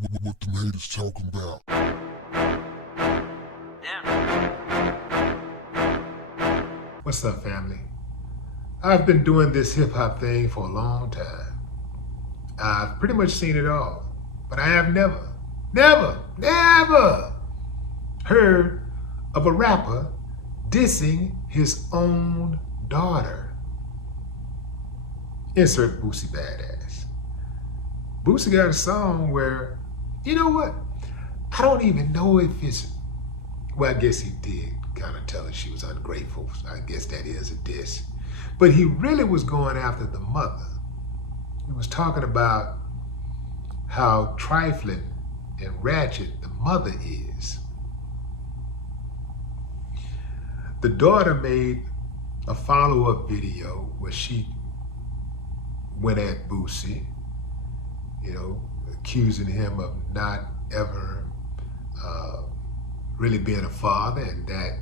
What the haters talking about? What's up, family? I've been doing this hip hop thing for a long time. I've pretty much seen it all, but I have never heard of a rapper dissing his own daughter. Insert Boosie badass. Boosie got a song where, you know what? I don't even know if it's, well, I guess he did kind of tell her she was ungrateful. So I guess that is a diss. But he really was going after the mother. He was talking about how trifling and ratchet the mother is. The daughter made a follow-up video where she went at Boosie, accusing him of not ever really being a father, and that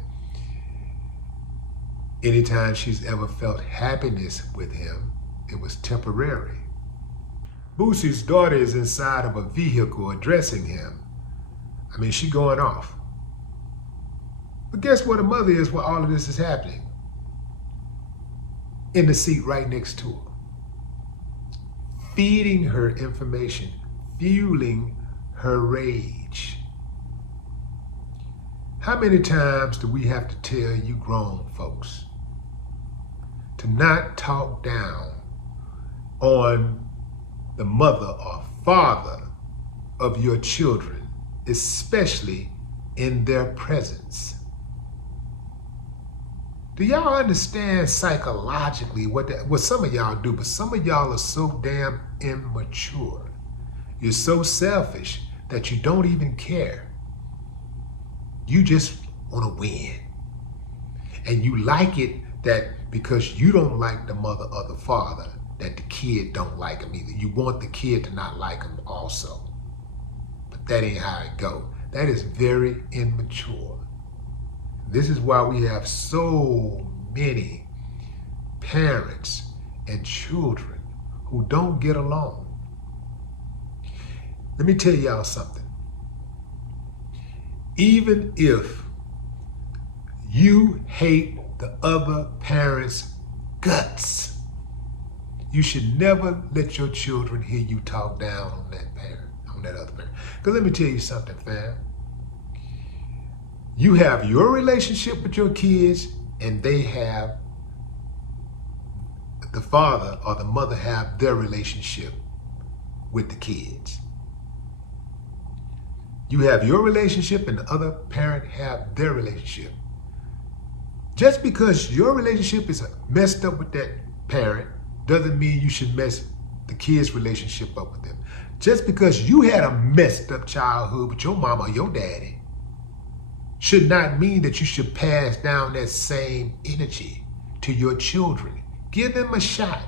anytime she's ever felt happiness with him, it was temporary. Boosie's daughter is inside of a vehicle addressing him. I mean, she going off. But guess where the mother is while all of this is happening? In the seat right next to her. Feeding her information, fueling her rage. How many times do we have to tell you grown folks to not talk down on the mother or father of your children, especially in their presence? Do y'all understand psychologically what some of y'all do, but some of y'all are so damn immature. You're so selfish that you don't even care. You just want to win. And you like it that because you don't like the mother or the father, that the kid don't like him either. You want the kid to not like him also. But that ain't how it go. That is very immature. This is why we have so many parents and children who don't get along. Let me tell y'all something. Even if you hate the other parent's guts, you should never let your children hear you talk down on that parent, on that other parent. Because let me tell you something, fam. You have your relationship with your kids, and they have, the father or the mother have their relationship with the kids. You have your relationship and the other parent have their relationship. Just because your relationship is messed up with that parent doesn't mean you should mess the kid's relationship up with them. Just because you had a messed up childhood with your mama or your daddy should not mean that you should pass down that same energy to your children. Give them a shot.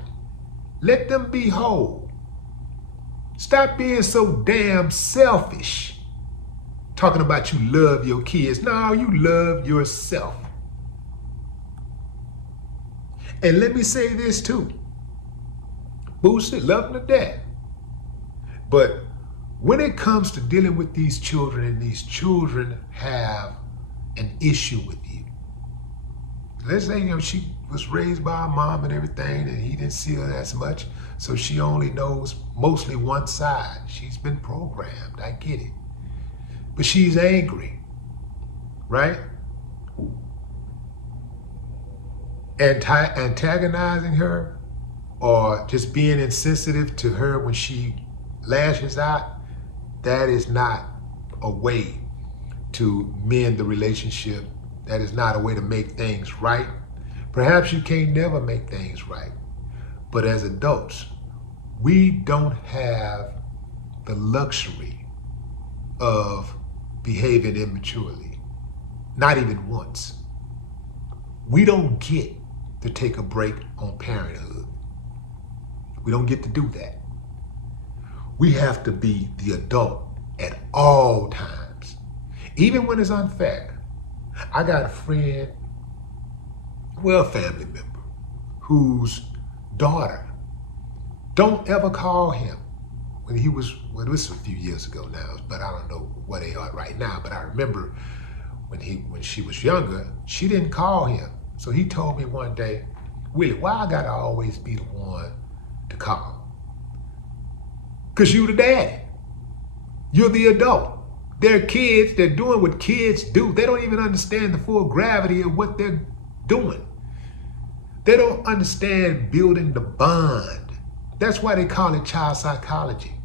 Let them be whole. Stop being so damn selfish. Talking about you love your kids. No, you love yourself. And let me say this too. Boosie, love them to death. But when it comes to dealing with these children, and these children have an issue with you. Let's say, she was raised by her mom and everything, and he didn't see her as much, so she only knows mostly one side. She's been programmed, I get it. But she's angry, right? Antagonizing her or just being insensitive to her when she lashes out, that is not a way to mend the relationship. That is not a way to make things right. Perhaps you can't never make things right. But as adults, we don't have the luxury of behaving immaturely, not even once. We don't get to take a break on parenthood. We don't get to do that. We have to be the adult at all times, even when it's unfair. I got a friend, well, a family member, whose daughter don't ever call him when he was, well, this was a few years ago now, but I don't know where they are right now. But I remember when she was younger, she didn't call him. So he told me one day, Willie, why I gotta always be the one to call? Because you the daddy. You're the adult. They're kids, they're doing what kids do. They don't even understand the full gravity of what they're doing. They don't understand building the bond. That's why they call it child psychology.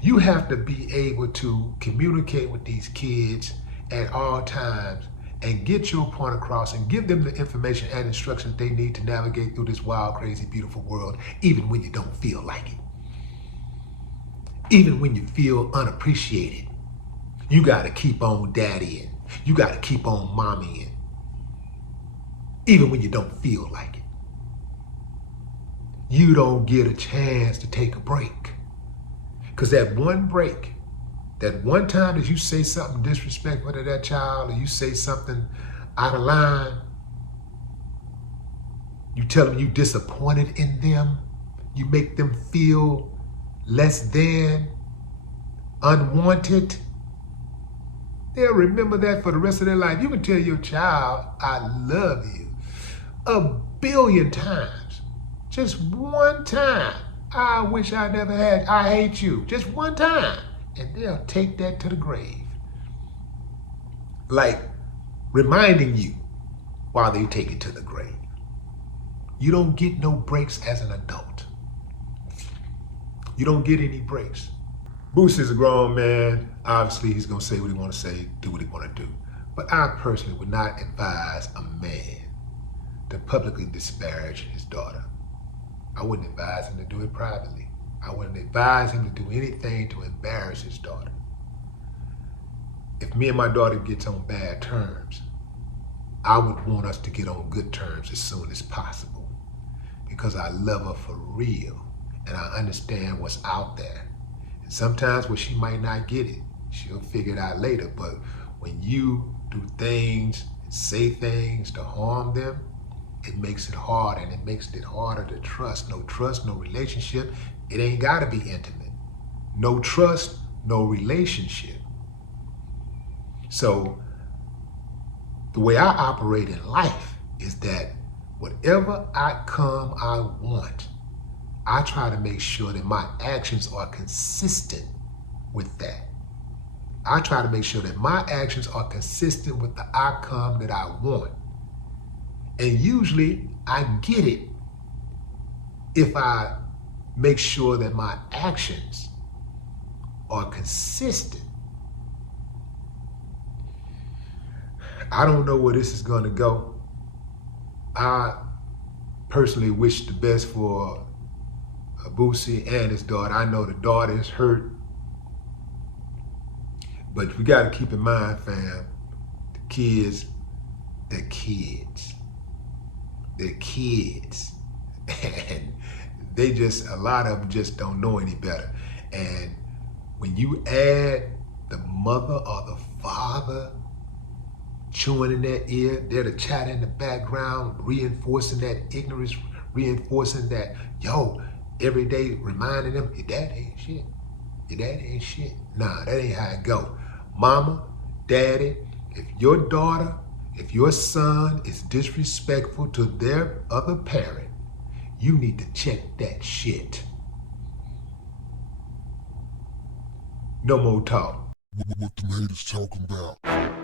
You have to be able to communicate with these kids at all times and get your point across and give them the information and instructions they need to navigate through this wild, crazy, beautiful world, even when you don't feel like it. Even when you feel unappreciated. You gotta keep on daddying. You gotta keep on mommying. Even when you don't feel like it. You don't get a chance to take a break. Because that one break, that one time that you say something disrespectful to that child, or you say something out of line, you tell them you disappointed in them, you make them feel less than, unwanted, they'll remember that for the rest of their life. You can tell your child, I love you, 1,000,000,000 times. Just one time. I wish I never had, I hate you. Just one time. And they'll take that to the grave. Like reminding you while they take it to the grave. You don't get no breaks as an adult. You don't get any breaks. Boosie is a grown man. Obviously, he's gonna say what he wanna say, do what he wanna do. But I personally would not advise a man to publicly disparage his daughter. I wouldn't advise him to do it privately. I wouldn't advise him to do anything to embarrass his daughter. If me and my daughter gets on bad terms, I would want us to get on good terms as soon as possible because I love her for real and I understand what's out there. And sometimes when she might not get it, she'll figure it out later. But when you do things, say things to harm them, it makes it hard and it makes it harder to trust. No trust, no relationship. It ain't gotta be intimate. No trust, no relationship. So the way I operate in life is that whatever outcome I want, I try to make sure that my actions are consistent with that. I try to make sure that my actions are consistent with the outcome that I want. And usually I get it if I make sure that my actions are consistent. I don't know where this is going to go. I personally wish the best for Boosie and his daughter. I know the daughter is hurt. But we got to keep in mind, fam, the kids, they're kids. They're kids. And they just, a lot of them just don't know any better. And when you add the mother or the father chewing in their ear, they're the chatter in the background, reinforcing that ignorance, reinforcing that, yo, every day reminding them, your dad ain't shit. Your dad ain't shit. Nah, that ain't how it go. Mama, daddy, if your daughter, if your son is disrespectful to their other parent, you need to check that shit. No more talk. What the haters talking about?